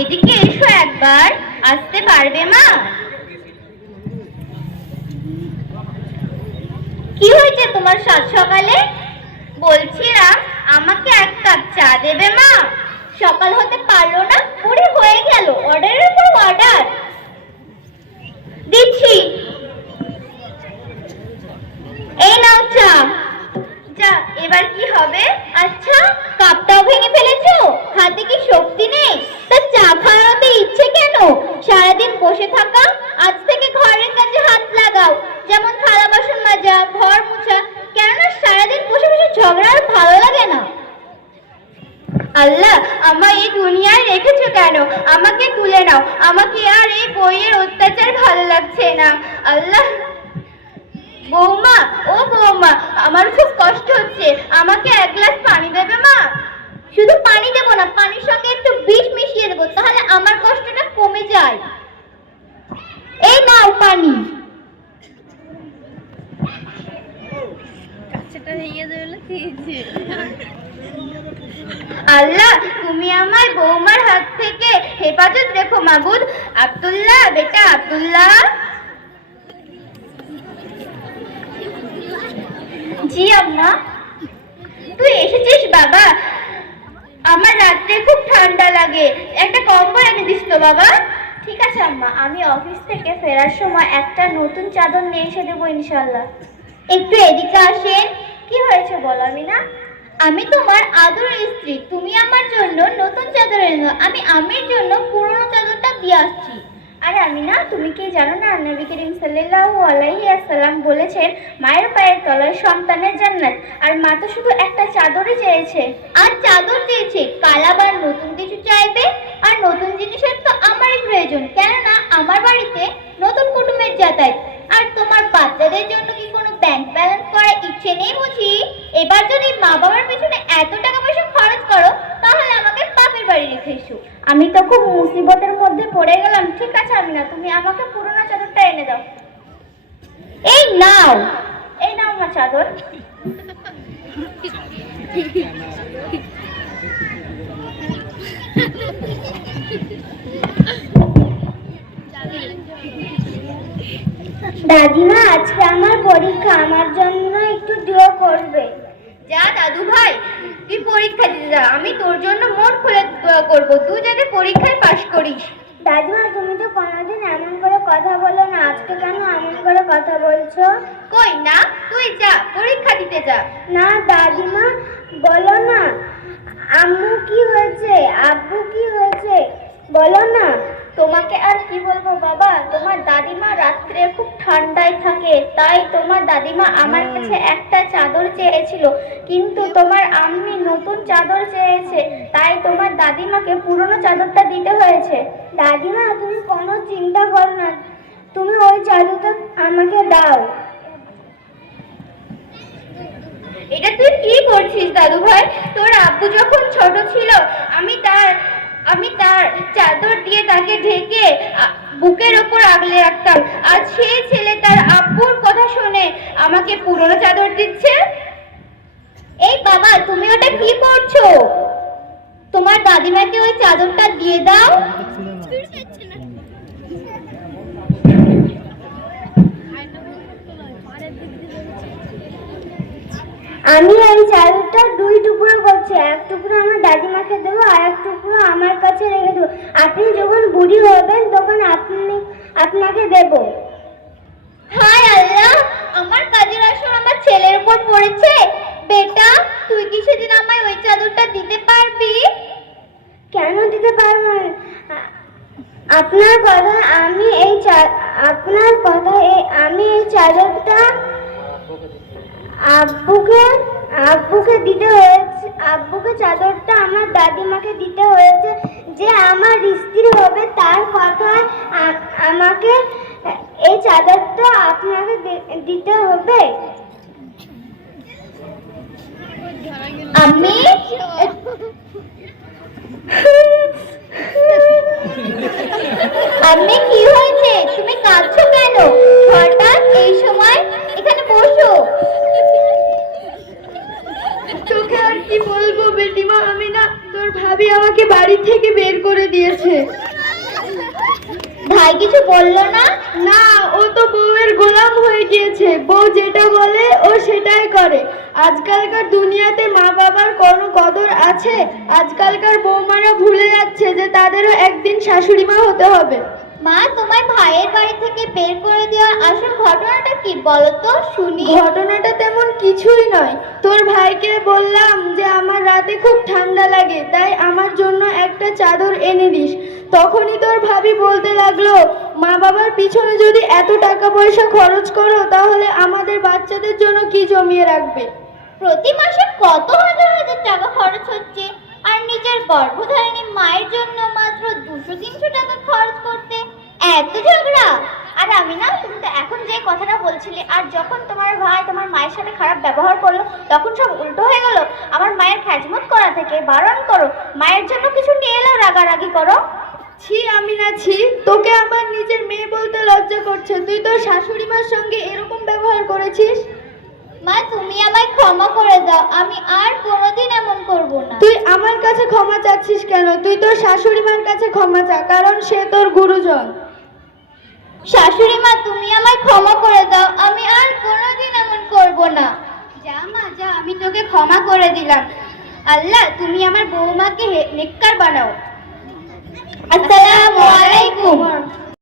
এদিকে এসো একবার, আসতে পারবে মা? কি হয়েছে তোমার সাত সকালে? বলছিলাম আমাকে এক কাপ চা দেবে মা? সকাল হতে পারলো না, পুরি হয়ে গেল, অর্ডারের পর অর্ডার। দিচ্ছি, এই নাও চা। যা, এবার কি হবে? আচ্ছা, কাপটাও ভেঙে ফেলেছো, হাতে কি শক্তি নেই? তা চা খাওয়াতে ইচ্ছে কেন? সারাদিন বসে থাকা, আজ থেকে ঘরের কাজে হাত লাগাও, যেমন থালা বাসন মাজা, ঘর মোছা। কেননা সারাদিন বসে বসে ঝগড়া আর ভালো লাগে না। আল্লাহ, আমার এই দুনিয়ায় রেখেছো কেন? আমাকে তুলে নাও, আমাকে আর এই বইয়ের অত্যাচার ভালো লাগছে না। আল্লাহ। বৌমা, ও বৌমা, আমার খুব কষ্ট হচ্ছে, আমাকে এক গ্লাস পানি দেবে মা? শুধু পানি দেবো না, পানির সঙ্গে একটু বিষ মিশিয়ে দেবো, তাহলে আমার কষ্টটা কমে যায়। এই নাও পানি। আল্লাহ, তুমি আমার বৌমার হাত থেকে হেফাজত রেখো মাবুদ। আব্দুল্লাহ, বেটা আব্দুল্লাহ। জি আম্মা। তুই এসেছিস বাবা? আমার রাত্রে খুব ঠান্ডা লাগে, একটা কম্বল এনে দিস তো বাবা। ঠিক আছে আম্মা, আমি অফিস থেকে ফেরার সময় একটা নতুন চাদর নিয়ে এসে দেবো ইনশাল্লাহ। একটু এদিকে আসেন। কি হয়েছে বলো আমিনা? আমি তোমার আদরের স্ত্রী, তুমি আমার জন্য নতুন চাদর এনো, আমি আমির জন্য পুরনো চাদরটা দিয়ে আসছি। আরে আমিনা, তুমি কি জানো না নবী করিম সাল্লাল্লাহু আলাইহি ওয়াসাল্লাম বলেছেন মায়ের পায়ের তলায় সন্তানের জান্নাত। আর মা তো শুধু একটা চাদরই চেয়েছে, আর চাদর চেয়েছে, কাল আবার নতুন কিছু চাইবে। আর নতুন জিনিসের তো আমারই প্রয়োজন, কেননা আমার বাড়িতে নতুন কুটুমের যাতায়াত। আর তোমার বাচ্চাদের জন্য কি কোনো ব্যাংক ব্যালেন্স করার ইচ্ছে নেই বুঝি? এবার যদি মা বাবার পেছনে এত টাকা পয়সা খরচ করো, তাহলে আমাকে বাপের বাড়ি রেখে এসো। আমি তো খুব মুসিবতের মধ্যে পড়ে গেলাম। ঠিক আছে আমিনা, তুমি আমাকে পুরোনো চাদরটা এনে দাও। এই নাও, এই নাও আমার চাদর। দাদিমা, আজকে আমার পরীক্ষা, আমার জন্য একটু দোয়া করবে। যা দাদু ভাই, তুই পরীক্ষা দিতে যা, আমি তোর জন্য মন খুলে দোয়া করবো, তুই যাতে পরীক্ষায় পাশ করিস। দাদিমা, তুমি তো কোনোদিন এমন করে কথা বলো না, আজকে কেন এমন করে কথা বলছো? কই না, তুই যা, পরীক্ষা দিতে যা। না দাদিমা, বলো না। আম্মু কি হয়েছে, আব্বু কি হয়েছে, বলো না। তোমাকে আর কি বলবো বাবা, তোমার দাদিমা রাত্রে খুব ঠান্ডায় থাকে, তাই তোমার দাদিমা আমার কাছে একটা চাদর চেয়েছিল, কিন্তু তোমার আম্মি নতুন চাদর চেয়েছে, তাই তোমার দাদিমাকে পুরনো চাদরটা দিতে হয়েছে। দাদিমা, তুমি কোনো চিন্তা করো না, তুমি ওই চাদরটা আমাকে দাও। এটা তুই কি করছিস দাদু ভাই? তোর আব্বু যখন ছোট ছিল, আমি তার চাদর দিয়ে তাকে ঢেকে বুকের ওপর আগলে রাখতাম, আর সেই ছেলে তার আব্বুর কথা শুনে আমাকে পুরনো চাদর দিচ্ছে। এই বাবা, তুমি ওটা কি করছো? তোমার দাদিমাকে ওই চাদরটা দিয়ে দাও। আমি এই চাদরটা দুই টুকরো করছি, এক টুকরো আমার দাদিমাকে দেবো, আর এক টুকরো আমার কাছে রেখে দেবো। আপনি যখন বুড়ি হবেন তখন আপনাকে দেব। হায় আল্লাহ, আমার কাজের আসর আমার ছেলের উপর পড়েছে। বেটা, তুই কি সেদিন আমায় ওই চাদরটা দিতে পারবি? কেন দিতে পারবো না? আপনার কথায় আমি এই চাদরটা আব্বুকে দিতে হয়েছে। আব্বুকে চাদরটা আমার দাদিমাকে দিতে হয়েছে, যে আমার স্ত্রী হবে তার কথায় আমাকে এই চাদরটা আপনাকে দিতে হবে। আমি আমি কি হয়েছে, তুমি কাঁদছো কেন হঠাৎ এই সময়? এখানে বসো। তোকে আর কি বলবো বেটিমা, আমি না, তোর ভাবি আমাকে বাড়ি থেকে বের বের করে দিয়েছে। ভাই কিছু বললো না? না, ও তো বউয়ের গোলাম হয়ে গিয়েছে। বউ যেটা বলে ও সেটাই করে। আজকালকার দুনিয়াতে মা বাবার কোনো কদর আছে? আজকালকার বৌমারা ভুলে যাচ্ছে যে তাদেরও একদিন শাশুড়ি মা হতে হবে। মা, তোমার ভাইয়ের বাড়ি থেকে বের করে দেওয়ার আসল ঘটনাটা কি বলো তো শুনি। ঘটনাটা তেমন কিছুই নয়। তোর ভাইকে বললাম যে আমার রাতে খুব ঠান্ডা লাগে, তাই আমার জন্য একটা চাদর এনে দিস। তখনই তোর ভাবি বলতে লাগলো, মা বাবার পিছনে যদি এত টাকা পয়সা খরচ করো তাহলে আমাদের বাচ্চাদের জন্য কি জমিয়ে রাখবে? প্রতি মাসে কত হাজার হাজার টাকা খরচ হচ্ছে, আর নিজের গর্ভধারিণী মায়ের জন্য মাত্র 200-300 টাকা খরচ করতে এত ঝগড়া। আর আমি না, তুমি তো এখন যে কথাটা বলছিলে, আর যখন তোমার ভাই তোমার মায়ের সাথে খারাপ ব্যবহার করলো তখন সব উল্টো হয়ে গেল। আমার মায়ের খেজমত করা থেকে বারণ করো, মায়ের জন্য কিছু নিয়ে এলেও রাগারাগি করো। ছি আমিনা ছি, তোকে আমার নিজের মেয়ে বলতে লজ্জা করছে। তুই তোর শাশুড়ি মার সঙ্গে এরকম ব্যবহার করেছিস? মা, তুমি আমায় ক্ষমা করে দাও, আমি আর কোনোদিন এমন করব না। তুই আমার কাছে ক্ষমা চাচ্ছিস কেন? তুই তোর শাশুড়ি মার কাছে ক্ষমা চা, কারণ সে তোর গুরুজন। শাশুড়ি মা, তুমি আমায় ক্ষমা করে দাও, আমি আর কোনোদিন এমন করব না। যা মা যা, আমি তোকে ক্ষমা করে দিলাম। আল্লাহ, তুমি আমার বৌমাকে নেককার বানাও। আসসালামু আলাইকুম।